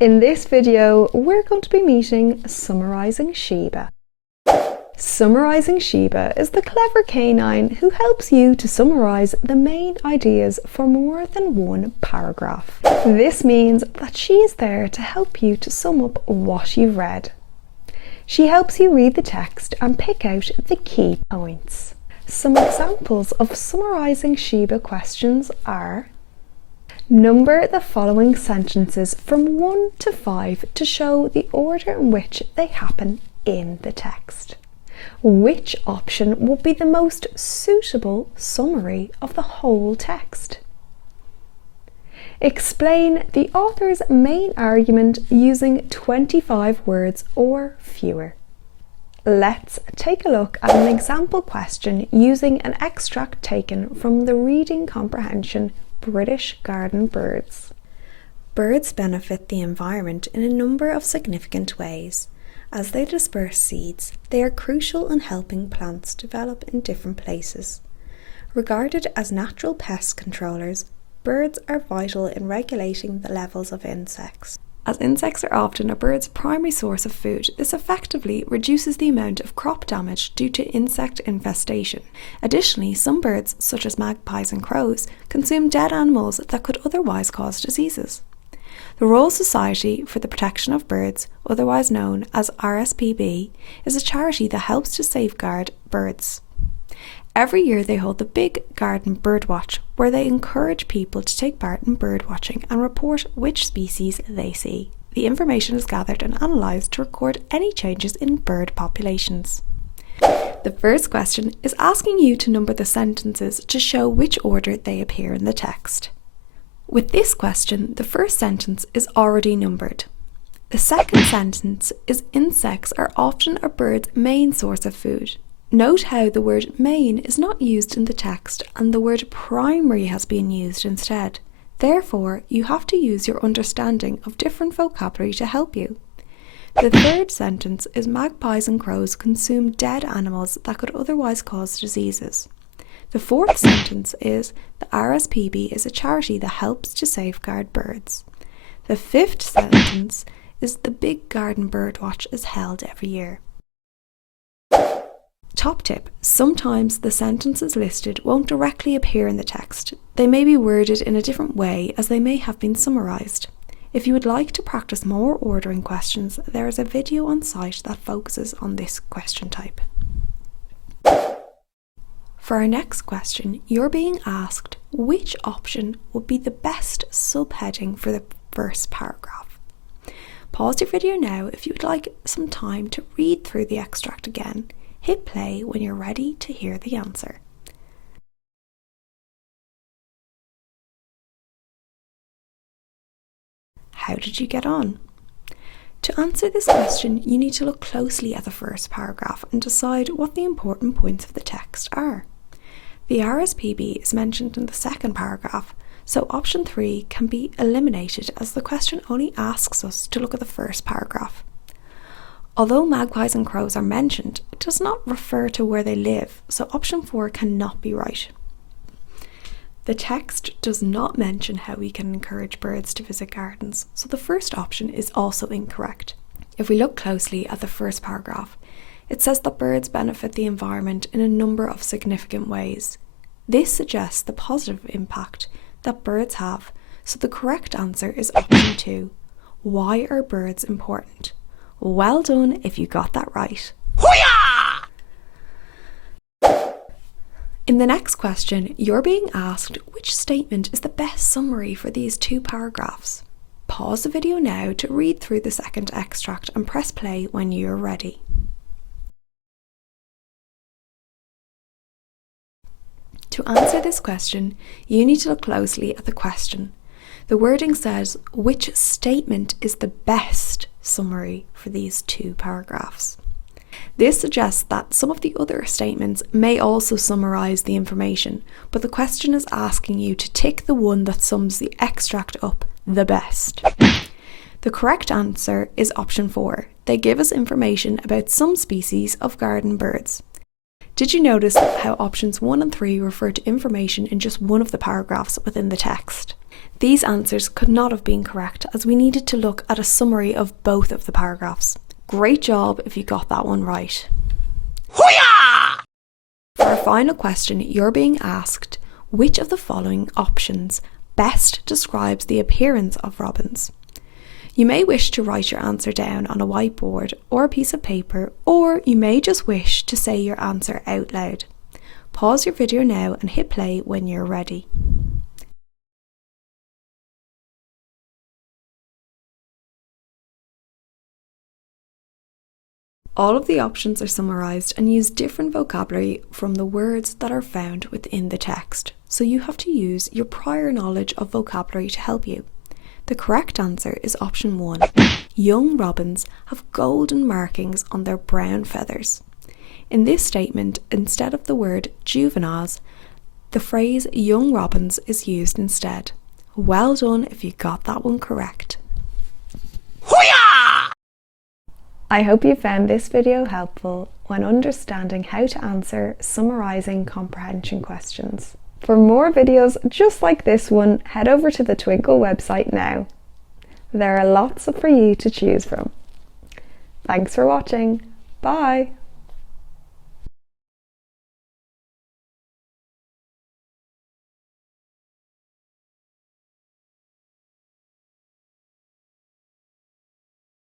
In this video, we're going to be meeting Summarising Sheba. Summarising Sheba is the clever canine who helps you to summarise the main ideas for more than one paragraph. This means that she is there to help you to sum up what you've read. She helps you read the text and pick out the key points. Some examples of Summarising Sheba questions are: number the following sentences from 1 to 5 to show the order in which they happen in the text. Which option would be the most suitable summary of the whole text? Explain the author's main argument using 25 words or fewer. Let's take a look at an example question using an extract taken from the reading comprehension British Garden Birds. Birds benefit the environment in a number of significant ways. As they disperse seeds, they are crucial in helping plants develop in different places. Regarded as natural pest controllers, birds are vital in regulating the levels of insects. As insects are often a bird's primary source of food, this effectively reduces the amount of crop damage due to insect infestation. Additionally, some birds, such as magpies and crows, consume dead animals that could otherwise cause diseases. The Royal Society for the Protection of Birds, otherwise known as RSPB, is a charity that helps to safeguard birds. Every year they hold the Big Garden Birdwatch, where they encourage people to take part in birdwatching and report which species they see. The information is gathered and analysed to record any changes in bird populations. The first question is asking you to number the sentences to show which order they appear in the text. With this question, the first sentence is already numbered. The second sentence is insects are often a bird's main source of food. Note how the word main is not used in the text and the word primary has been used instead. Therefore, you have to use your understanding of different vocabulary to help you. The third sentence is magpies and crows consume dead animals that could otherwise cause diseases. The fourth sentence is the RSPB is a charity that helps to safeguard birds. The fifth sentence is the Big Garden Birdwatch is held every year. Top tip: sometimes the sentences listed won't directly appear in the text. They may be worded in a different way as they may have been summarised. If you would like to practice more ordering questions, there is a video on site that focuses on this question type. For our next question, you're being asked which option would be the best subheading for the first paragraph. Pause your video now if you would like some time to read through the extract again. Hit play when you're ready to hear the answer. How did you get on? To answer this question, you need to look closely at the first paragraph and decide what the important points of the text are. The RSPB is mentioned in the second paragraph, so option 3 can be eliminated as the question only asks us to look at the first paragraph. Although magpies and crows are mentioned, it does not refer to where they live, so option 4 cannot be right. The text does not mention how we can encourage birds to visit gardens, so the first option is also incorrect. If we look closely at the first paragraph, it says that birds benefit the environment in a number of significant ways. This suggests the positive impact that birds have, so the correct answer is option 2. Why are birds important? Well done if you got that right. Hoo-yah! In the next question, you're being asked which statement is the best summary for these two paragraphs. Pause the video now to read through the second extract and press play when you're ready. To answer this question, you need to look closely at the question. The wording says, which statement is the best summary for these two paragraphs? This suggests that some of the other statements may also summarise the information, but the question is asking you to tick the one that sums the extract up the best. The correct answer is option 4. They give us information about some species of garden birds. Did you notice how options 1 and 3 refer to information in just one of the paragraphs within the text? These answers could not have been correct, as we needed to look at a summary of both of the paragraphs. Great job if you got that one right. Hoo-yah! For our final question, you're being asked, which of the following options best describes the appearance of robins? You may wish to write your answer down on a whiteboard or a piece of paper, or you may just wish to say your answer out loud. Pause your video now and hit play when you're ready. All of the options are summarised and use different vocabulary from the words that are found within the text, so you have to use your prior knowledge of vocabulary to help you. The correct answer is option 1. Young robins have golden markings on their brown feathers. In this statement, instead of the word juveniles, the phrase young robins is used instead. Well done if you got that one correct. Hoo-yah! I hope you found this video helpful when understanding how to answer summarising comprehension questions. For more videos just like this one, head over to the Twinkl website now. There are lots for you to choose from. Thanks for watching. Bye!